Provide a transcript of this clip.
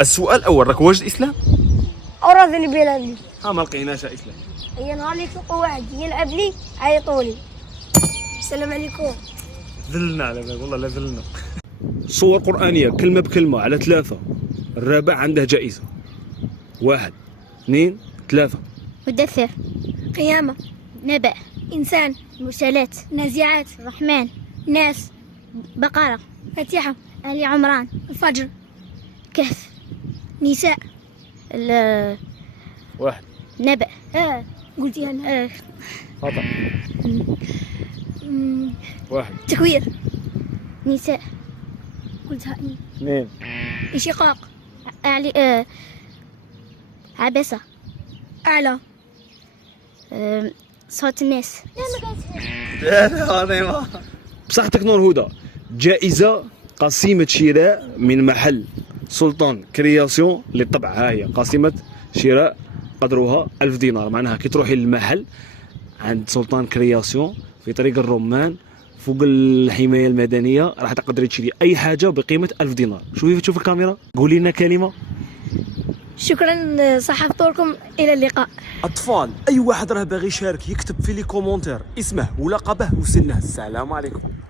السؤال الأول، راك واجد إسلام؟ أراضي اللي بيلعب لي. ما لقيناش إسلام. هي نهار اللي تلقى واحد يلعب لي عيطوا لي. السلام عليكم. ذلنا على بالك والله لا ذلنا. صور قرآنية كلمة بكلمة على 3، الرابع عنده جائزة. 1 2 3. مدثر، قيامة، نبأ، إنسان، مرسلات، نازعات، الرحمن، ناس، بقرة، فاتحة، آل عمران، الفجر، كهف، نساء. 1 نبأ، قلتي أنا. خطأ. 1 تكوير. نساء، قلتها إيه. 2 انشقاق. أعلي، عبسة، أعلى. صوت الناس. بصحتك نور هدى. جائزة قسيمة شراء من محل سلطان كرياسيون للطبع. ها هي قسيمة شراء قدرها 1000 دينار. معناها كي تروحي للمحل عند سلطان كرياسيون في طريق الرمان فوق الحماية المدنية راح تقدري تشري أي حاجة بقيمة 1000 دينار. شوفي تشوف الكاميرا، قولي لنا كلمة. شكرا، صح فطوركم، إلى اللقاء. أطفال، أي واحد راه باغي يشارك يكتب في لي كومونتير اسمه ولقبه وسنه. السلام عليكم.